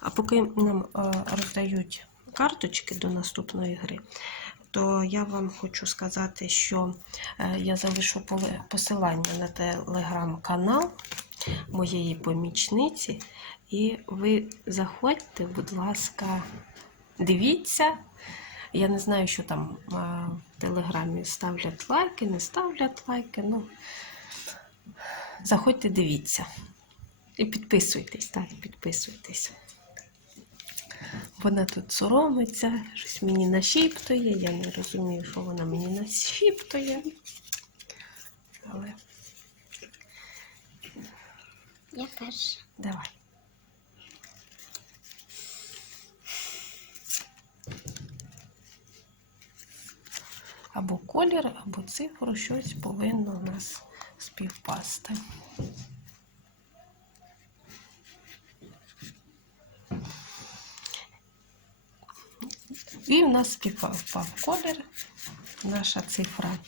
А поки нам е, роздають карточки до наступної гри, то я вам хочу сказати, що е, я залишу посилання на телеграм-канал моєї помічниці. І ви заходьте, будь ласка, дивіться. Я не знаю, що там е, в телеграмі ставлять лайки, не ставлять лайки. Ну, заходьте, дивіться. І підписуйтесь, так, підписуйтесь. Вона тут соромиться, щось мені нашіптує. Я не розумію, що вона мені нашіптує. Але Я перша. давай. Або колір, або цифру, щось повинно у нас співпасти. І в нас впав колір. Наша цифра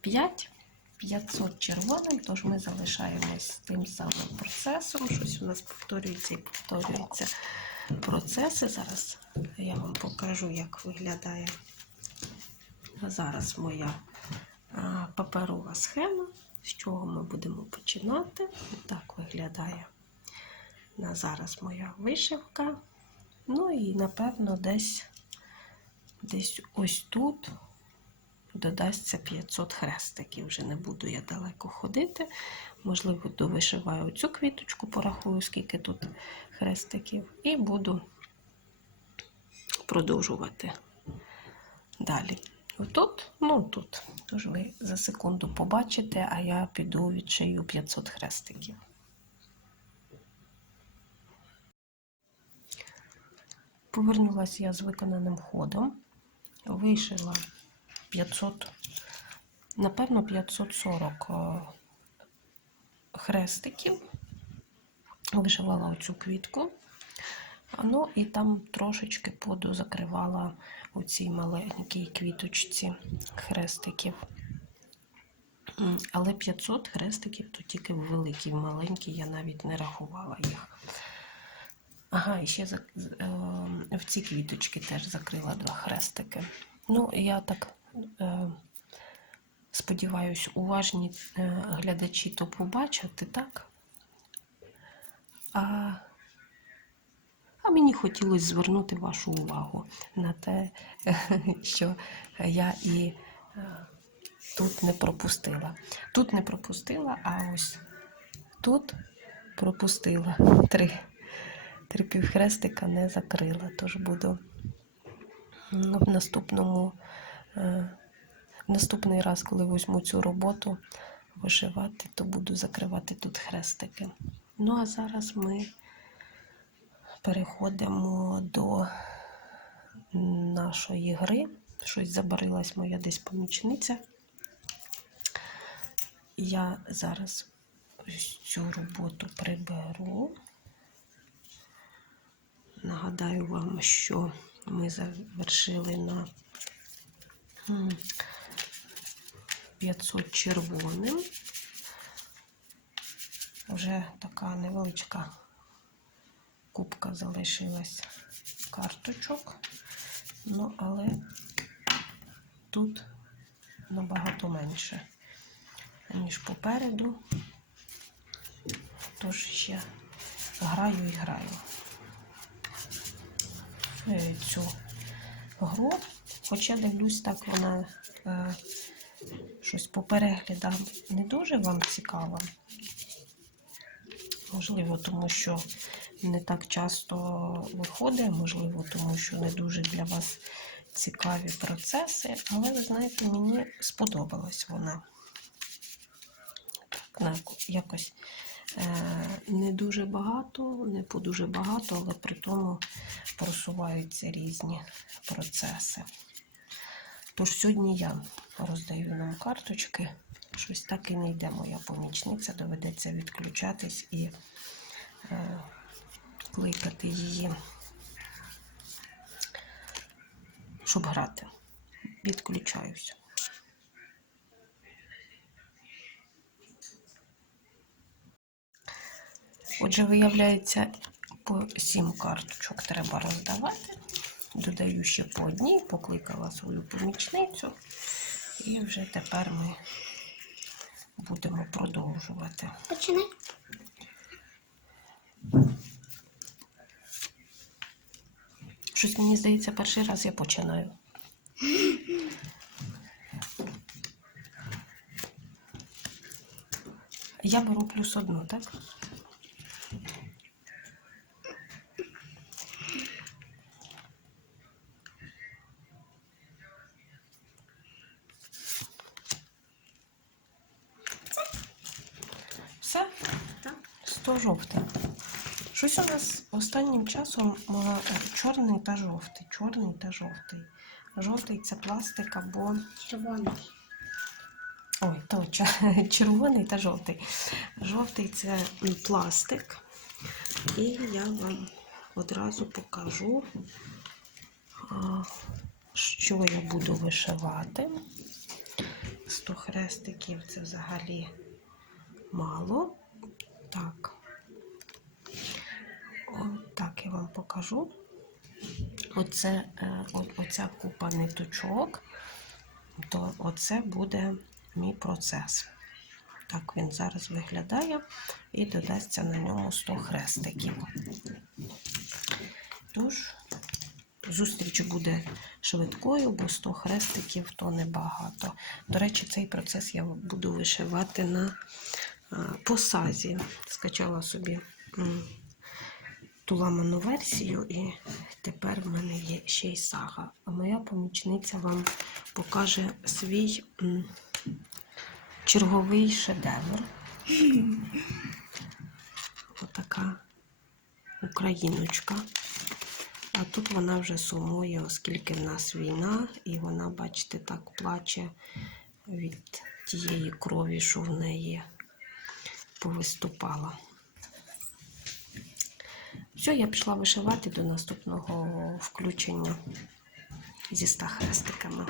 5. 500 червоним, тож ми залишаємось з тим самим процесом. Щось у нас повторюється і повторюється процеси. Зараз я вам покажу, як виглядає зараз моя паперова схема. З чого ми будемо починати? Так виглядає на зараз моя вишивка. Ну і напевно десь, десь ось тут додасться 500 хрестиків. Вже не буду я далеко ходити. Можливо, довишиваю цю квіточку, порахую, скільки тут хрестиків, і буду продовжувати далі. Отут, ну тут. Тож ви за секунду побачите, а я піду відшию 500 хрестиків. Повернулася я з виконаним ходом, вишила 500, напевно, 540 е, хрестиків. Вишивала оцю квітку. Ну і там трошечки поду закривала у цій маленькій квіточці хрестиків. Але 500 хрестиків то тільки в великій, маленькій я навіть не рахувала їх. Ага, і ще за- з- е, в ці квіточки теж закрила два хрестики. Ну, я так е, сподіваюсь, уважні е, глядачі то побачать, так? А, а мені хотілося звернути вашу увагу на те, що я і е, тут не пропустила. Тут не пропустила, а ось тут пропустила три. Три півхрестика не закрила, тож буду ну, в наступному, е, в наступний раз, коли візьму цю роботу вишивати, то буду закривати тут хрестики. Ну а зараз ми переходимо до нашої гри. Щось забарилась моя десь помічниця. Я зараз цю роботу приберу. Нагадаю вам, що ми завершили на 500 червоним. Вже така невеличка кубка залишилась карточок. Ну, але тут набагато менше, ніж попереду. Тож ще граю і граю цю гру. Хоча дивлюсь, так вона е, щось по переглядам не дуже вам цікава. Можливо, тому що не так часто виходить, можливо, тому що не дуже для вас цікаві процеси, але ви знаєте, мені сподобалась вона. Так, якось е, не дуже багато, не по дуже багато, але при тому просуваються різні процеси. Тож сьогодні я роздаю нам карточки. Щось так і не йде моя помічниця, доведеться відключатись і е, кликати її, щоб грати. Відключаюся. Отже, виявляється, По сім карточок треба роздавати. Додаю ще по одній, покликала свою помічницю. І вже тепер ми будемо продовжувати. Починай. Щось мені здається, перший раз я починаю. Я беру плюс одну, так? Все? Так. 100 жовтий. Щось у нас останнім часом е, чорний та жовтий. Чорний та жовтий. Жовтий це пластик або Червоний. Ой, точно, червоний та жовтий. Жовтий це пластик. І я вам одразу покажу, що я буду вишивати. 100 хрестиків це взагалі мало. Так. Так я вам покажу. Оце, е, оця купа ниточок, то оце буде мій процес. Так він зараз виглядає і додасться на ньому 100 хрестиків. Тож, зустріч буде швидкою, бо 100 хрестиків то небагато. До речі, цей процес я буду вишивати на посазі. Скачала собі ту ламану версію, і тепер в мене є ще й сага. А моя помічниця вам покаже свій черговий шедевр. Отака україночка. А тут вона вже сумує, оскільки в нас війна, і вона, бачите, так плаче від тієї крові, що в неї повиступала. Все, я пішла вишивати до наступного включення зі ста хрестиками.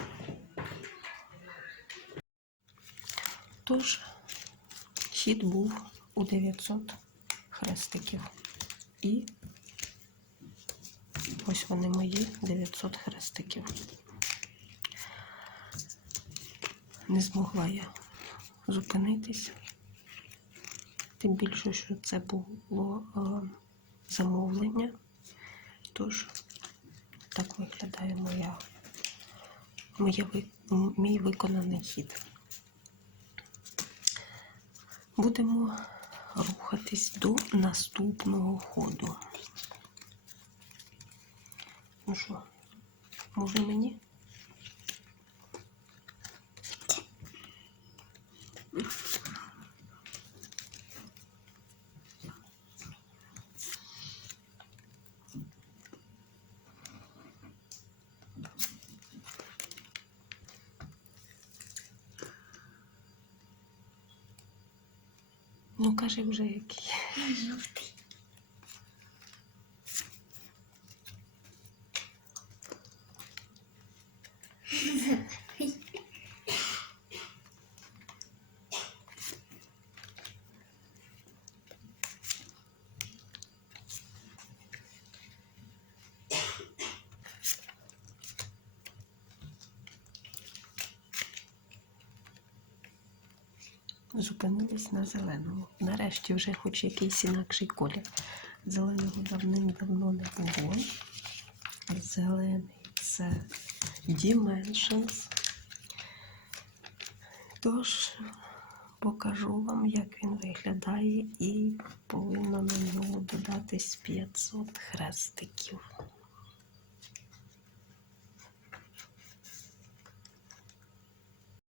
Тож, хід був у 900 хрестиків. І ось вони мої 900 хрестиків. Не змогла я зупинитись. Тим більше, що це було е, замовлення. Тож, так виглядає моя, моя мій виконаний хід. Будемо рухатись до наступного ходу. Ну що, може мені? Ну, кажи вже який. Жовтий. Зупинились на зеленому. Нарешті вже хоч якийсь інакший колір. Зеленого давним-давно не було. Зелений це Dimensions. Тож покажу вам, як він виглядає, і повинно на нього додатись 500 хрестиків.